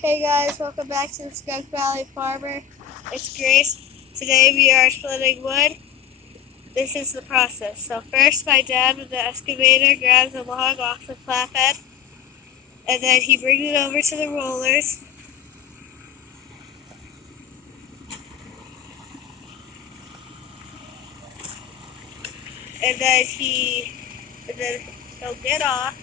Hey guys, welcome back to the Skunk Valley Farmer. It's Grace. Today we are splitting wood. This is the process. So first my dad with the excavator grabs a log off the flatbed and then he brings it over to the rollers. And then he'll get off.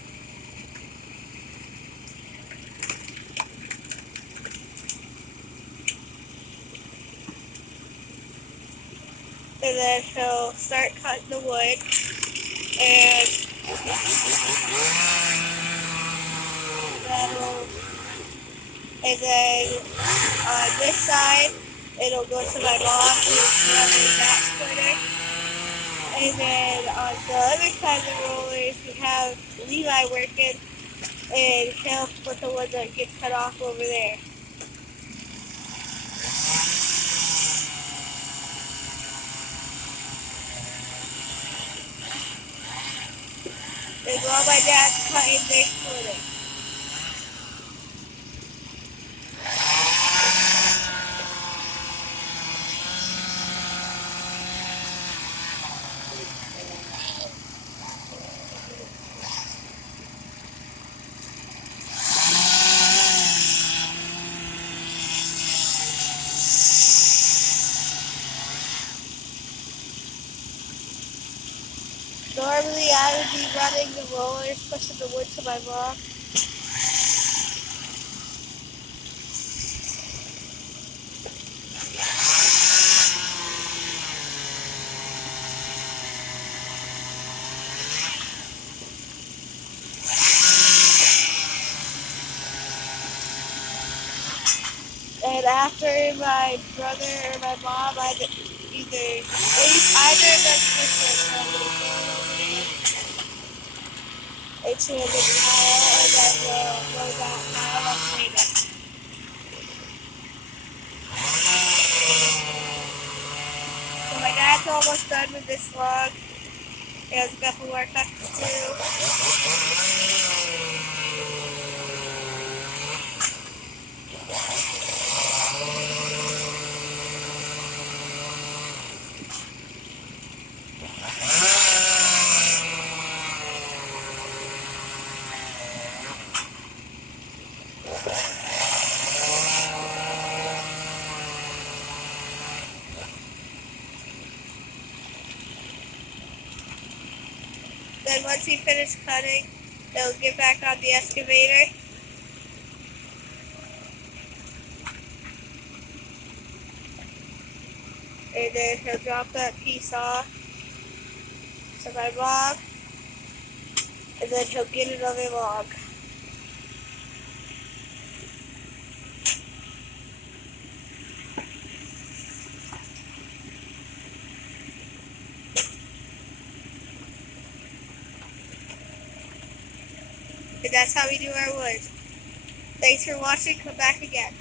And then he'll start cutting the wood. And then on this side, it'll go to my mom who's running that splitter. And then on the other side of the rollers, we have Levi working, and he'll split the wood that gets cut off over there. And while my dad's cutting, they're splitting. Normally I would be running the rollers, pushing the wood to my mom. And after my brother or my mom, either of them push it, so I'm going to throw it over into a big pile, and then we'll load that pile up later. So my dad's almost done with this log. He has a couple more cuts to do. Then once he finishes cutting, he'll get back on the excavator. And then he'll drop that piece off to my mom. And then he'll get another log. And that's how we do our wood. Thanks for watching. Come back again.